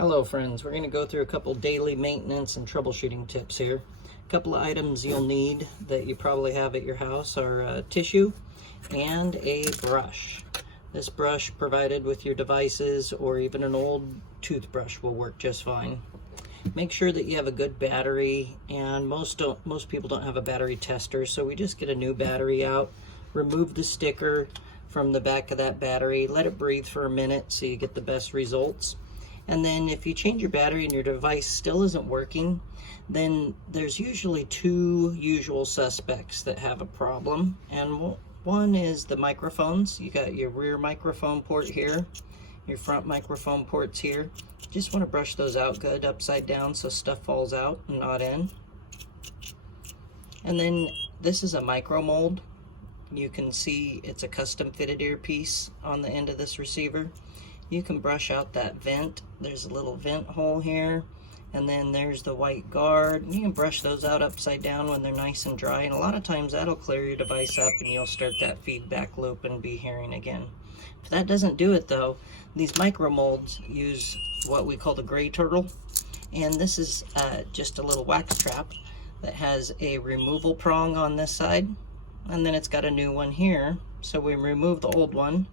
Hello friends, we're going to go through a couple daily maintenance and troubleshooting tips here. A couple of items you'll need that you probably have at your house are tissue and a brush. This brush provided with your devices or even an old toothbrush will work just fine. Make sure that you have a good battery, and most people don't have a battery tester, so we just get a new battery out, remove the sticker from the back of that battery, let it breathe for a minute so you get the best results. And then if you change your battery and your device still isn't working, then there's usually two usual suspects that have a problem. And one is the microphones. You got your rear microphone port here, your front microphone ports here. Just want to brush those out good upside down so stuff falls out and not in. And then this is a micro mold. You can see it's a custom fitted earpiece on the end of this receiver. You can brush out that vent. There's a little vent hole here, and then there's the white guard. You can brush those out upside down when they're nice and dry, and a lot of times that'll clear your device up and you'll start that feedback loop and be hearing again. If that doesn't do it though, these micro molds use what we call the gray turtle, and this is just a little wax trap that has a removal prong on this side, and then it's got a new one here. So we remove the old one,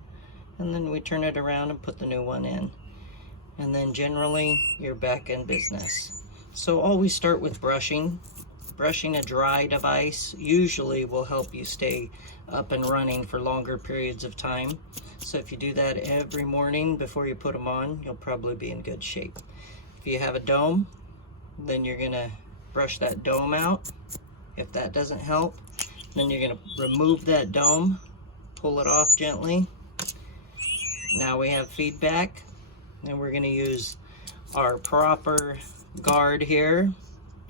and then we turn it around and put the new one in. And then generally, you're back in business. So always start with brushing. Brushing a dry device usually will help you stay up and running for longer periods of time. So if you do that every morning before you put them on, you'll probably be in good shape. If you have a dome, then you're gonna brush that dome out. If that doesn't help, then you're gonna remove that dome, pull it off gently. Now we have feedback, and we're going to use our proper guard here.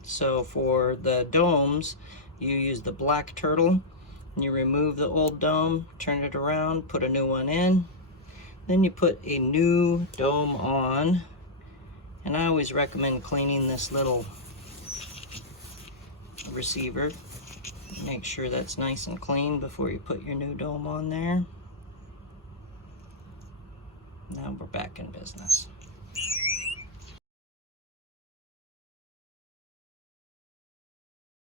So for the domes, you use the black turtle, and you remove the old dome, turn it around, put a new one in. Then you put a new dome on, and I always recommend cleaning this little receiver. Make sure that's nice and clean before you put your new dome on there. Now we're back in business.